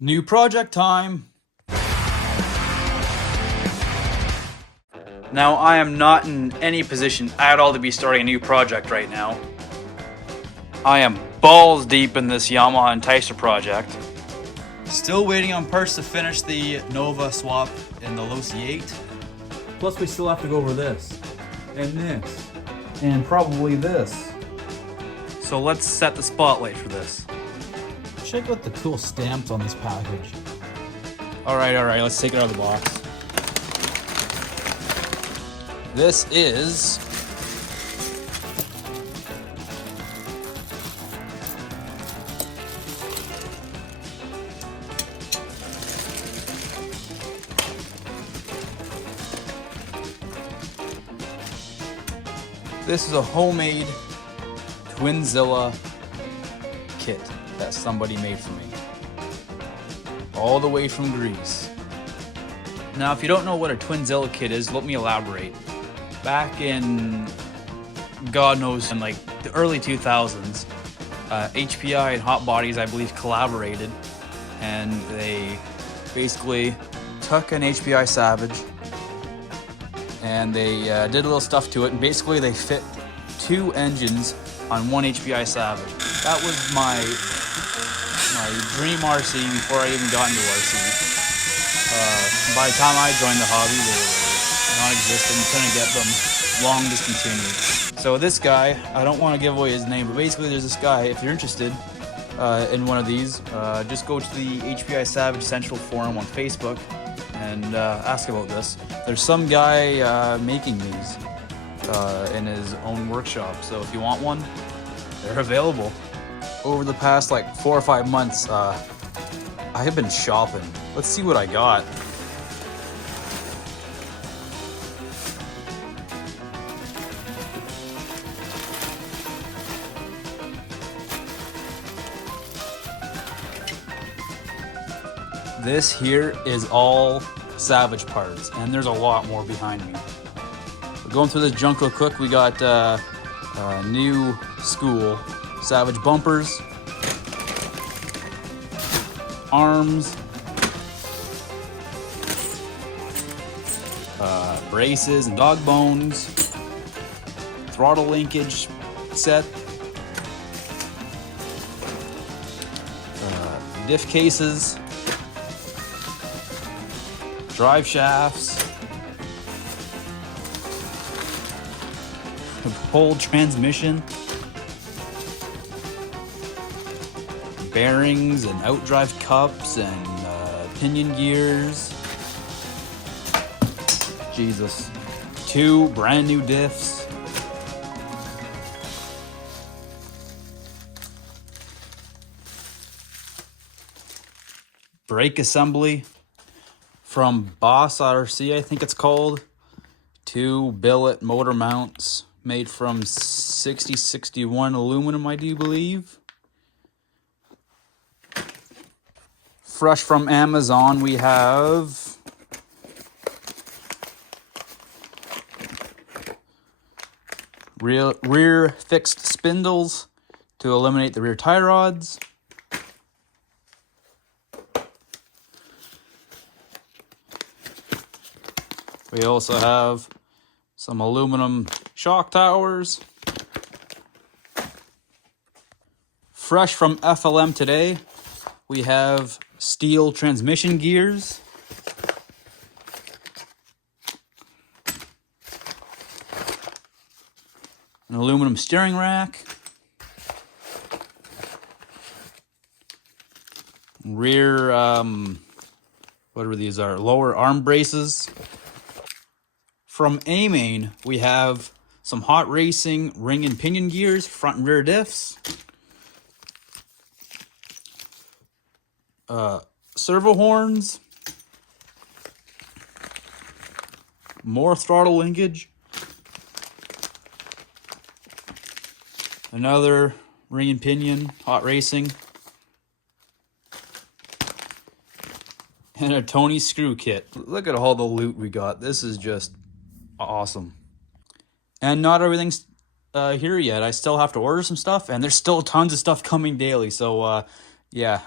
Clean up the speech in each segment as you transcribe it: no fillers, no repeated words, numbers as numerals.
New project time! Now, I am not in any position at all to be starting a new project right now. I am balls deep in this Yamaha Enticer project. Still waiting on parts to finish the Nova swap in the Losi 8. Plus we still have to go over this, and this, and probably this. So let's set the spotlight for this. Check out the cool stamps on this package. Alright, let's take it out of the box. This is a homemade Twinzilla kit that somebody made for me. All the way from Greece. Now, if you don't know what a Twinzilla kit is, let me elaborate. Back in, God knows, in like the early 2000s, HPI and Hot Bodies, I believe, collaborated, and they basically took an HPI Savage and they did a little stuff to it, and basically they fit 2 engines on one HPI Savage. That was my dream RC before I even got into RC. By the time I joined the hobby, they were non-existent, couldn't get them, long discontinued. So this guy, I don't want to give away his name, but basically there's this guy, if you're interested in one of these, just go to the HPI Savage Central Forum on Facebook and ask about this. There's some guy making these in his own workshop, so if you want one, they're available. Over the past like 4 or 5 months, I have been shopping. Let's see what I got. This here is all Savage parts, and there's a lot more behind me. We're going through this junk real quick. We got new school Savage bumpers, arms, braces and dog bones, throttle linkage set, diff cases, drive shafts, a whole transmission, bearings and outdrive cups and pinion gears. Jesus. 2 brand new diffs. Brake assembly from Boss RC, I think it's called. 2 billet motor mounts made from 6061 aluminum, I do believe. Fresh from Amazon, we have rear fixed spindles to eliminate the rear tie rods. We also have some aluminum shock towers. Fresh from FLM today, we have steel transmission gears. An aluminum steering rack. Rear, whatever these are, lower arm braces. From A-Main, we have some hot racing ring and pinion gears, front and rear diffs. Servo horns. More throttle linkage. Another ring and pinion, hot racing. And a Tony screw kit. Look at all the loot we got. This is just awesome. And not everything's here yet. I still have to order some stuff, and there's still tons of stuff coming daily. So, yeah,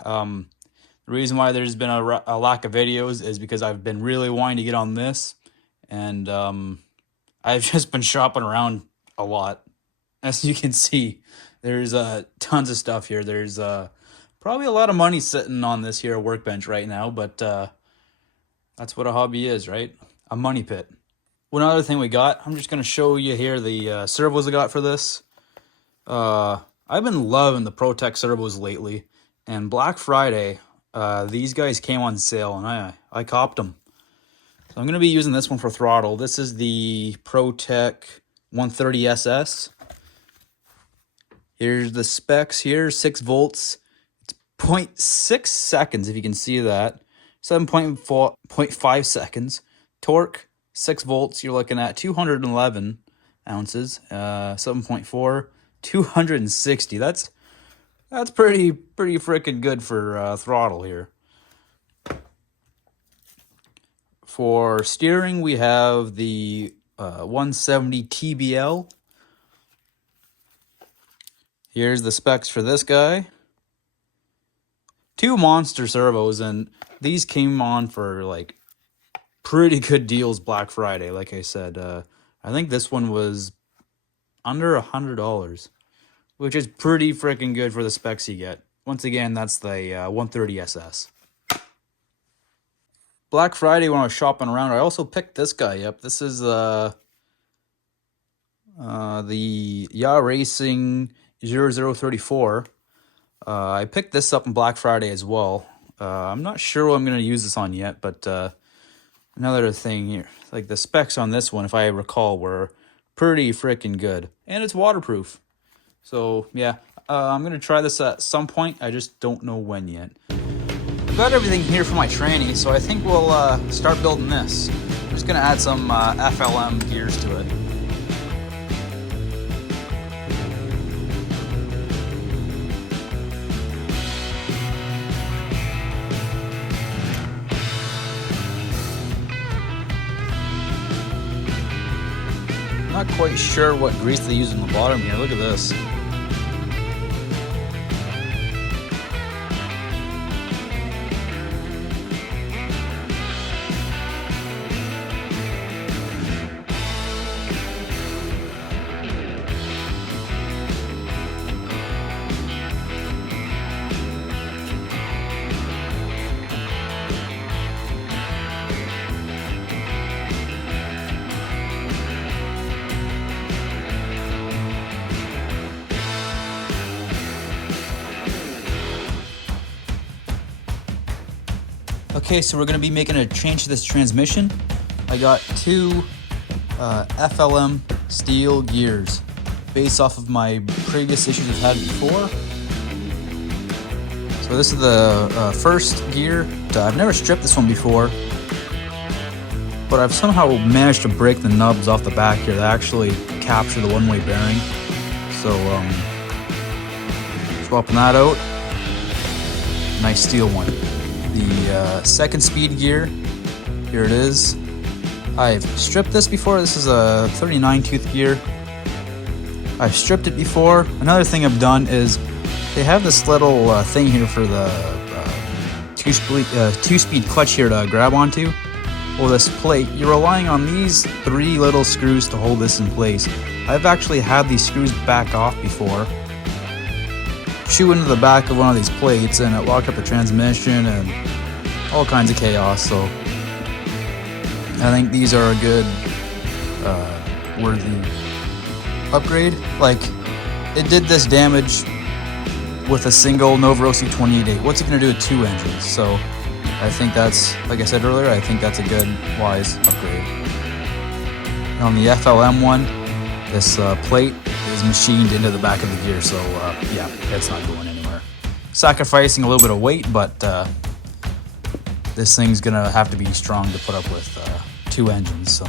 The reason why there's been a lack of videos is because I've been really wanting to get on this, and I've just been shopping around a lot. As you can see, there's tons of stuff here. There's probably a lot of money sitting on this here workbench right now, but that's what a hobby is, right? A money pit. One other thing we got, I'm just going to show you here the servos I got for this. I've been loving the ProTech servos lately, and Black Friday, these guys came on sale, and I copped them. So I'm going to be using this one for throttle. This is the ProTech 130SS. Here's the specs here, 6 volts. It's 0.6 seconds, if you can see that. 7.5 seconds. Torque, 6 volts. You're looking at 211 ounces. 7.4, 260. That's pretty freaking good for throttle here. For steering, we have the 170 TBL. Here's the specs for this guy. 2 monster servos, and these came on for like pretty good deals Black Friday. Like I said, I think this one was under $100, which is pretty freaking good for the specs you get. Once again, that's the 130SS. Black Friday, when I was shopping around, I also picked this guy up. This is the Ya Racing 0034. I picked this up on Black Friday as well. I'm not sure what I'm going to use this on yet, but another thing here, like the specs on this one, if I recall, were pretty freaking good. And it's waterproof. So, yeah, I'm going to try this at some point. I just don't know when yet. I've got everything here for my tranny, so I think we'll start building this. I'm just going to add some FLM gears to it. Not quite sure what grease they use on the bottom here. Look at this. Okay, so we're going to be making a change to this transmission. I got 2 FLM steel gears based off of my previous issues I've had before. So this is the first gear. I've never stripped this one before, but I've somehow managed to break the nubs off the back here that actually capture the one-way bearing. So swapping that out. Nice steel one. The second speed gear, here it is. I've stripped this before. This is a 39 tooth gear. I've stripped it before. Another thing I've done is they have this little thing here for the two-speed clutch here to grab onto. Well, this plate, you're relying on these 3 little screws to hold this in place. I've actually had these screws back off before. Chew into the back of one of these plates and it locked up the transmission and all kinds of chaos. So I think these are a good worthy upgrade. Like, it did this damage with a single Novarosi 28.8. What's it going to do with 2 engines? So I think that's, like I said earlier, I think that's a good, wise upgrade. And on the FLM one, this plate is machined into the back of the gear, so yeah, it's not going anywhere. Sacrificing a little bit of weight, but this thing's gonna have to be strong to put up with 2 engines, so.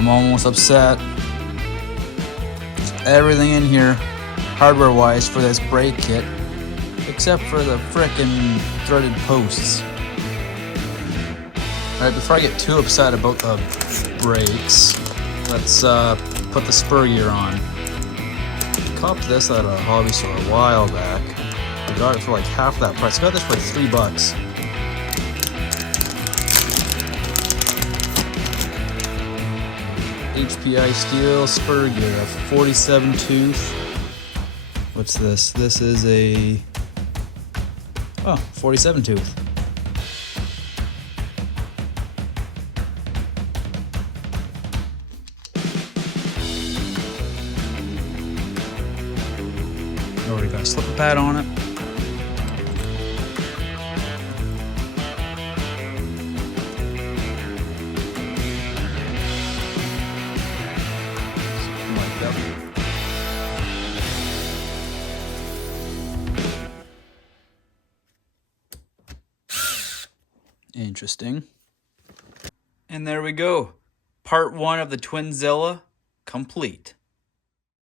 I'm almost upset. Everything in here, hardware-wise, for this brake kit, except for the frickin' threaded posts. Alright, before I get too upset about the brakes, let's put the spur gear on. Copped this at a hobby store a while back. I got it for like half that price. I got this for like $3. HPI steel spur gear, a 47 tooth. What's this? This is a 47 tooth. Already got a slipper pad on it. Like that. Interesting. And there we go. Part 1 of the Twinzilla complete.